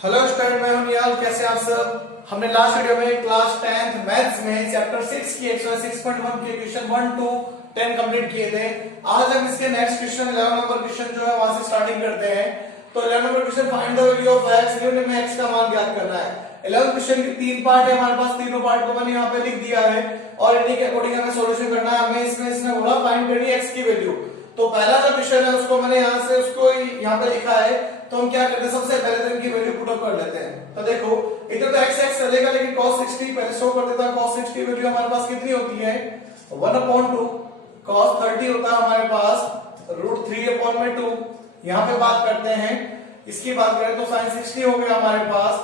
Hello student, मैं हूं निहाल। कैसे आप सब। हमने लास्ट वीडियो में क्लास 10th मैथ्स में चैप्टर 6 की एक्सरसाइज 6.1 के क्वेश्चन 1 to 10 कंप्लीट किए थे। आज हम इसके नेक्स्ट क्वेश्चन 11 नंबर क्वेश्चन जो है वहां से स्टार्टिंग करते हैं। तो 11 number question, find the value of x, निम्न में x का मान ज्ञात करना है। 11 क्वेश्चन के तीन पार्ट है हमारे पास, तीनों पार्ट को मैंने यहाँ पे लिख दिया है और इन्हीं के अकॉर्डिंग हमें सॉल्यूशन करना है। हमें इसने बोला फाइंड करिए x की वैल्यू। तो पहला जो क्वेश्चन है उसको मैंने यहाँ से उसको यहाँ पे लिखा है। तो हम क्या करते हैं, सबसे पहले तो इनकी वैल्यू पुट अप कर लेते हैं। तो देखो इधर तो x चलेगा, लेकिन cos 60 पहले शो कर देता है। cos 60 वैल्यू हमारे पास कितनी होती है 1/2। cos 30 होता है हमारे पास √3/2। यहाँ पे बात करते हैं, इसकी बात करें तो sin 60 हो गया हमारे पास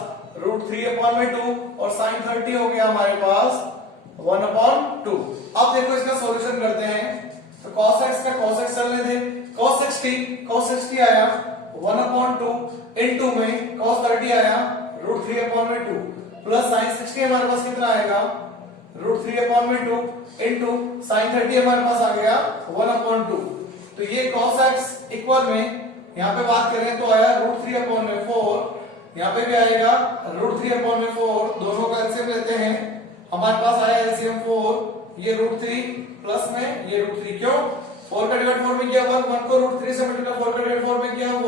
√3/2 और sin 30 हो गया हमारे पास 1/2। अब देखो इसका सॉल्यूशन करते हैं। तो cos x का cos x चलने दे। cos 60 आया 1/2 इनटू में cos 30 आया √3/2 प्लस sin 60 हमारे पास कितना आएगा √3/2 इनटू sin 30 हमारे पास आ गया 1/2। तो ये cos x इक्वल में यहाँ पे बात करें तो आया √3/4, यहाँ पे भी आएगा √3/4। दोनों का एलसीएम लेते हैं, हमारे पास आया एलसीएम 4, ये √3 प्लस में ये √3। क्यों 4 का डिवाइड 4 में किया 1 को √3 से मल्टीप्लाई, 4 का डिवाइड 4 में किया 1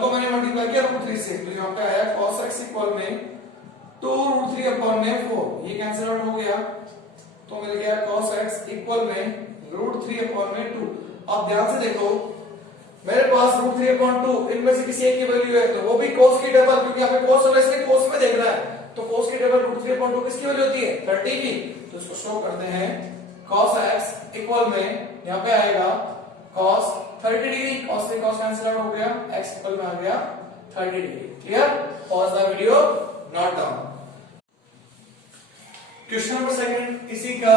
को मैंने मल्टीप्लाई किया √3 से। तो यहाँ पे आया cos x इक्वल में 2 √3/4, ये कैंसिल आउट हो गया तो मिल गया cos x इक्वल में √3/2। अब ध्यान से देखो मेरे पास √3/2 इनमें से किसी एक की वैल्यू है, तो वो भी cos की डबल, क्योंकि यहाँ पे cos है इसलिए cos में देख रहा है। तो cos की डबल √3/2 किसकी वैल्यू होती है 30 की। तो इसको शो करते हैं, cos x इक्वल में यहाँ पे आएगा cos 30 डिग्री। cos से cos कैंसिल आउट हो गया, x इक्वल में आ गया 30 degree. Clear. Pause the video, note down. Question number second इसी का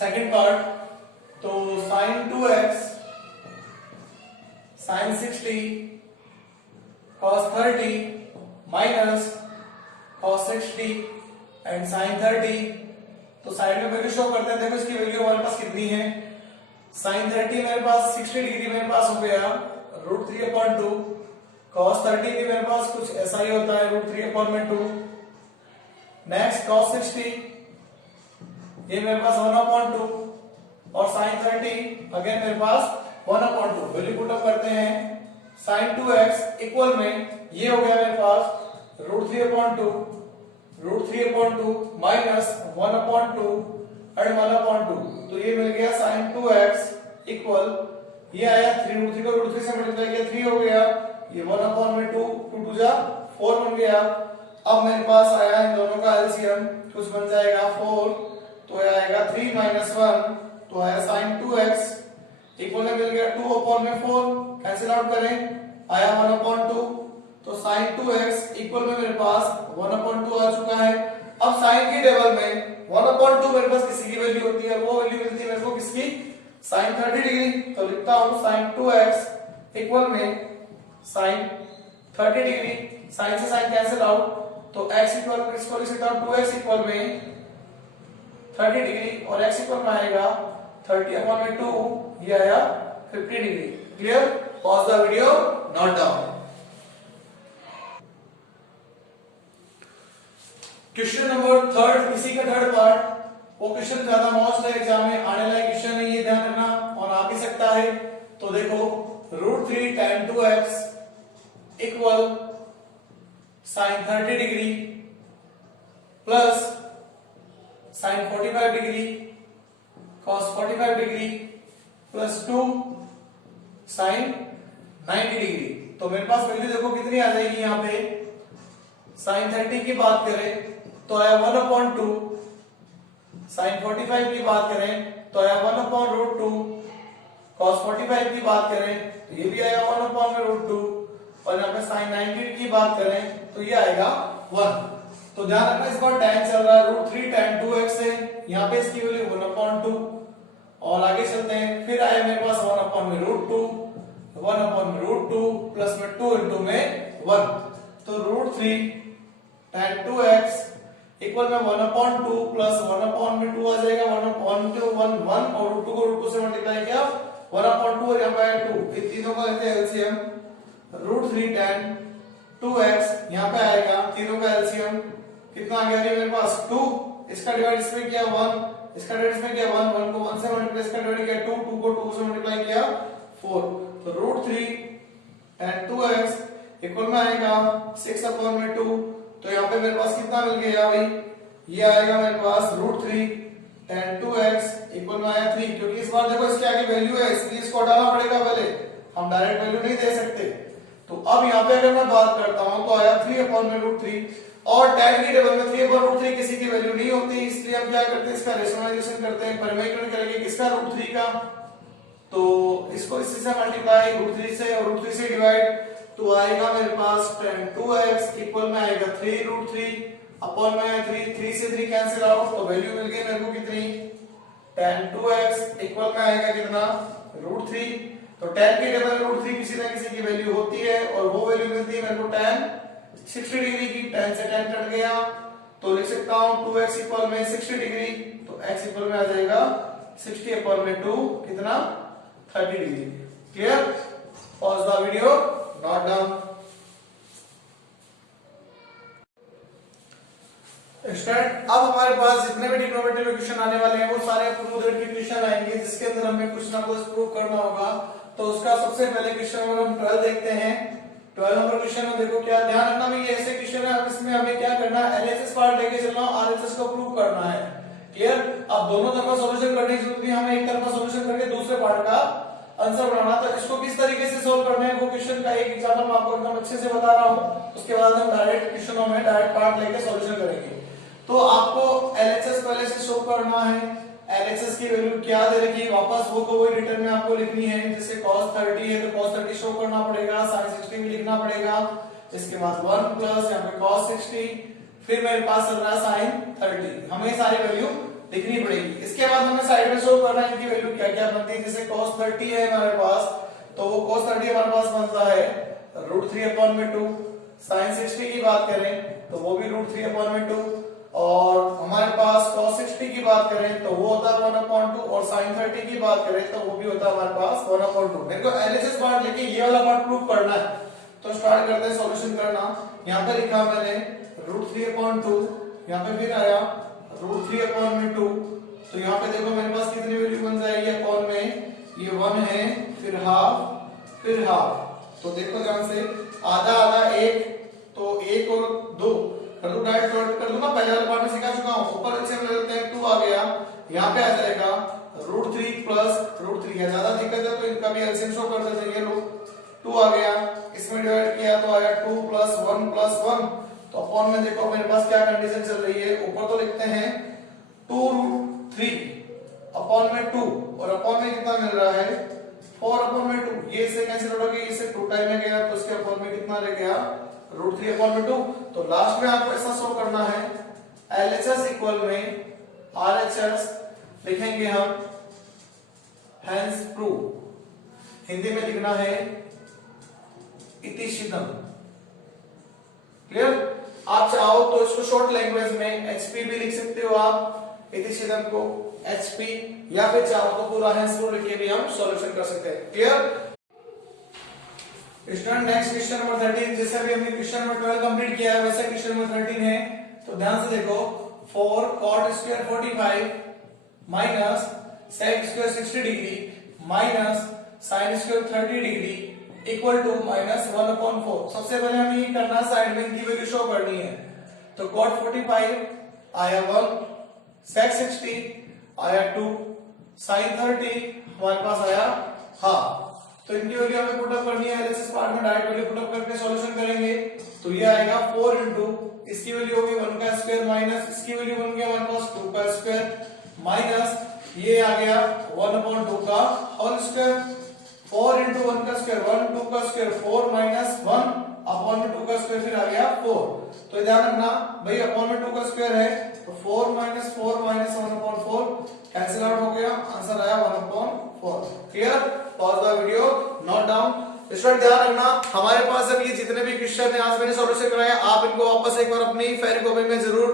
सेकंड पार्ट। तो sin 2x sin 60 cos 30 minus cos 60 and sin 30। तो साइड में वैल्यू शो करते हैं। देखो इसकी वैल्यू हमारे पास कितनी है, sin 30 मेरे पास 60 डिग्री मेरे पास हो गया √3/2, cos 30 भी मेरे पास कुछ ऐसा ही होता है √3/2। नेक्स्ट cos 60 ये मेरे पास 1/2 और sin 30 अगेन मेरे पास 1/2। वैल्यू पुट अप करते हैं, sin 2x इक्वल में ये हो गया मेरे पास √3/2 माइनस 1/2 एंड 1/2। तो ये मिल गया sin 2x इक्वल, ये आया 3 √3 को √3 से मल्टीप्लाई किया 3 हो गया, ये 1/2 2 2 जा 4 बन गया। अब मेरे पास आया इन दोनों का एलसीएम, कुछ बन जाएगा 4, तो ये आएगा 3 - 1, तो आया sin 2x इक्वल में मिल गया 2/4, कैंसिल आउट करें आया 1/2। तो sin 2x इक्वल में मेरे पास 1/2 आ चुका है। अब sin की टेबल में 1/2 मेरे पास किसी की वैल्यू होती है, वो वैल्यू मिलती है मेरे को किसकी sin 30 डिग्री। तो लिखता हूं sin 2x इक्वल में sin 30 डिग्री, sin से sin कैंसिल आउट, तो x इक्वल इसको लिख सकता हूं 2x इक्वल में 30 डिग्री और x इक्वल में आएगा 30/2, ये आया 50 degree. Clear. Pause the video, note down. Question number third इसी का थर्ड पार्ट। वो क्वेश्चन ज्यादा मोस्ट है, एग्जाम में आने वाला क्वेश्चन है, ये ध्यान रखना और आ भी सकता है। तो देखो √3 tan 2x equal sin 30 degree plus sin 45 degree cos 45 degree plus 2 sin 90 degree. तो मेरे पास वैल्यू देखो कितनी आ जाएगी, यहाँ पे sin 30 की बात करें तो आया 1/2, sin 45 की बात करें तो आया 1/√2, cos 45 की बात करें तो ये भी आएगा 1/√2 और यहाँ पे sin 90 की बात करें तो ये आएगा 1। तो ध्यान रखना इस बार tan चल रहा है √3 tan 2x है, यहाँ पे इसकी वैल्यू 1/2 और आगे चलते हैं। फिर आया मेरे पास 1/√2 प्लस में 2 इंटू में 1, तो √3 tan 2x इक्वल में 1/2 प्लस 1/2 आ जाएगा 1/1 और √2 को √2 से मल्टीप्लाई किया 1/2 और यहाँ पे 2, इन तीनों का लेते हैं एलसीएम √3 tan 2x यहाँ पे आएगा, तीनों का एलसीएम कितना आ गया मेरे पास 2, इसका डिवाइड इसमें किया 1, इसका डिवाइड इसमें किया 1, 1 को 1 से मल्टीप्लाई, इसका डिवाइड किया 2, 2 को 2 से मल्टीप्लाई किया 4, तो √3 tan 2x इक्वल में आएगा 6/2, तो यहाँ पे मेरे पास कितना मिल गया भाई, ये आएगा मेरे पास √3 tan 2x इक्वल में आया 3, क्योंकि इस बार देखो इसके आगे वैल्यू है इसलिए इसको हटाना पड़ेगा, पहले हम डायरेक्ट वैल्यू नहीं दे सकते। तो अब यहाँ पे अगर मैं बात करता हूं तो आया 3/√3, और tan की टेबल में 3/√3 किसी की वैल्यू नहीं होती, इसलिए हम क्या करते हैं इसका रेशनलाइजेशन करते हैं, परिमेयकरण करेंगे किसका √3 का, तो इसको इसी से मल्टीप्लाई √3 से और √3 से डिवाइड, तो आएगा मेरे पास tan 2x इक्वल में आएगा 3√3 अपॉन में 3 से 3 कैंसिल आउट, तो वैल्यू मिल गई मेरे को कितनी, tan 2x इक्वल में आएगा कितना √3, तो tan की टेबल में √3 किसी ना किसी की वैल्यू होती है, और वो वैल्यू मिलती है मेरे को tan 60 डिग्री की, tan से tan कट गया, तो लिख सकता हूं 2x इक्वल में 60 डिग्री, तो x इक्वल में आ जाएगा 60/2 कितना 30 degree. Clear? Pause the video, note down. Start. अब हमारे पास जितने भी ट्रिग्नोमेट्री में क्वेश्चन आने वाले हैं वो सारे प्रूव दैट के क्वेश्चन आएंगे, जिसके अंदर हमें कुछ ना कुछ प्रूव करना होगा। तो उसका सबसे पहले क्वेश्चन नंबर हम 12 देखते हैं। 12 नंबर क्वेश्चन में देखो क्या ध्यान रखना भी, ये ऐसे क्वेश्चन है, इसमें हमें क्या करना है, एलएचएस पार्ट लेके चलना, आरएचएस को प्रूव करना है। क्लियर? अब दोनों तरफा सॉल्यूशन करने की जरूरत नहीं, हमें एक तरफा सॉल्यूशन करके दूसरे पार्ट का आंसर बनाना। तो इसको किस तरीके से सोल्व करना है वो क्वेश्चन का एक एग्जांपल मैं आपको एकदम अच्छे से बता रहा हूं, उसके बाद हम डायरेक्ट क्वेश्चनों में डायरेक्ट पार्ट लेके सॉल्यूशन करेंगे। तो आपको एलएचएस पहले से शो करना है, एलएचएस की वैल्यू क्या दे रखी, वापस वो को वही रिटर्न में आपको लिखनी है। जैसे cos 30 है तो cos 30 शो करना पड़ेगा, sin 60 भी लिखना पड़ेगा, इसके बाद 1 प्लस यहाँ पे cos 60, फिर मेरे पास चल रहा है sin 30, हमें सारी वैल्यू लिखनी पड़ेगी। इसके बाद हमें साइड में शो करना है इनकी वैल्यू क्या क्या बनती है। जैसे cos 30 है हमारे पास, तो वो cos 30 हमारे पास बनता है √3/2, sin 60 की बात करें तो वो भी √3/2, और हमारे पास cos 60 की बात करें तो वो होता है 1/2, और sin 30 की बात करें तो वो भी होता है हमारे पास 1/2। मेरे को एलएचएस पार्ट लेके ये वाला पार्ट प्रूव करना है, तो स्टार्ट करते हैं सॉल्यूशन करना। यहाँ पे लिखा मैंने √3/2, यहाँ पे फिर आया √3/2, तो यहाँ पे देखो मेरे पास कितनी वैल्यू बन जाएगी अपॉन में, ये 1 है, फिर हाफ, फिर हाफ, तो देखो ध्यान से, आधा आधा 1, तो 1 और 2 कर दो, डायरेक्ट सॉल्व कर दो ना, पहले वाले पार्ट में सिखा चुका हूं। ऊपर एलसीएम ले लेते हैं, 2 आ गया, यहाँ पे आ जाएगा √3 प्लस √3 है, ज्यादा दिक्कत है तो इनका भी एलसीएम शो कर देते हैं। ये लो 2 आ गया, इसमें डिवाइड किया तो आया 2 + 1 + 1, तो अपॉन में देखो मेरे पास क्या कंडीशन चल रही है, ऊपर तो लिखते हैं 2√3 अपॉन में 2, और अपॉन में कितना मिल रहा है 4/2, ये से कैंसिल हो गया, इससे 2 टाइम में गया, तो इसके अपॉन में कितना रह गया √3/2। तो लास्ट में आपको ऐसा शो करना है, एलएचएस इक्वल में आरएचएस लिखेंगे हम, हेंस प्रूव, हिंदी में लिखना है इतिशिदम। क्लियर? आप चाहो तो इसको शॉर्ट लैंग्वेज में एचपी भी लिख सकते हो आप, इतिशिदम को एचपी, या फिर चाहो तो पूरा हेंस प्रूव लिख के भी हम सॉल्यूशन कर सकते हैं। Clear? Student next question number 13, जैसे भी हमने क्वेश्चन नंबर 12 कंप्लीट किया है वैसे क्वेश्चन नंबर 13 है, तो ध्यान से देखो, 4 cot square 45 minus sec square 60 degree minus sin square 30 degree equal to -1/4। सबसे पहले हमें ये करना है, साइड में इनकी वैल्यू शो करनी है। तो cot 45 आया 1, sec 60 आया 2, sin 30 हमारे पास आया हाफ। तो इनकी वैल्यू हमें पुट अप करनी है, एलएचएस पार्ट में डायरेक्ट वैल्यू पुट अप करके सॉल्यूशन करेंगे। तो ये आएगा 4 इंटू, इसकी वैल्यू होगी 1 का स्क्वायर माइनस इसकी वैल्यू बन गया हमारे पास 2 का स्क्वायर माइनस ये आ गया 1/2 का होल स्क्वायर, 4 इंटू 1 का स्क्वायर 1, 2 का स्क्वायर 4 माइनस 1 अपॉन में 2 का स्क्वायर फिर आ गया 4। तो ध्यान रखना भाई, अपॉन में 2 का स्क्वायर है तो 4 माइनस 4 माइनस 1/4 कैंसिल आउट हो गया, आंसर आया 1/4। Clear? Pause the video, note down. Student ध्यान रखना, हमारे पास अब ये जितने भी क्वेश्चन है आज मैंने सॉल्यूशन कराया, आप इनको वापस एक बार अपनी फेयर कॉपी में जरूर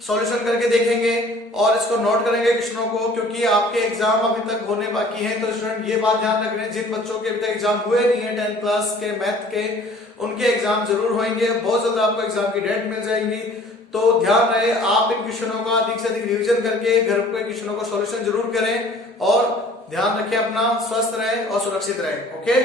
सॉल्यूशन करके देखेंगे और इसको नोट करेंगे क्वेश्चनों को, क्योंकि आपके एग्जाम अभी तक होने बाकी हैं। तो स्टूडेंट ये बात ध्यान रख रहे हैं, जिन बच्चों के अभी तक एग्जाम हुए नहीं है 10th क्लास के मैथ के, उनके एग्जाम जरूर होंगे। बहुत जल्द आपको एग्जाम की डेट मिल जाएगी। तो ध्यान रहे, आप इन क्वेश्चनों का अधिक से अधिक रिवीजन करके घर पे क्वेश्चनों को सॉल्यूशन जरूर करें और ध्यान रखें अपना, स्वस्थ रहे और सुरक्षित रहे। ओके।